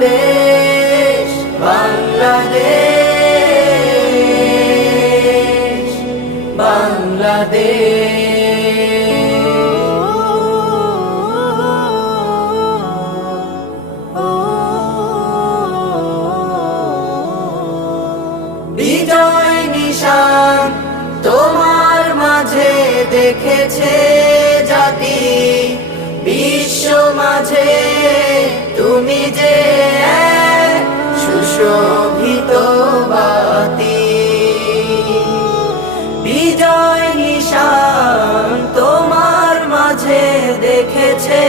বাংলাদেশ, বাংলাদেশ, বাংলাদেশ। বিজয় নিশান তোমার মাঝে দেখেছে জাতি, বিশ্ব মাঝে তুমি যে এক সুশোভিত বাতি। বিজয় নিশান তোমার মাঝে দেখেছে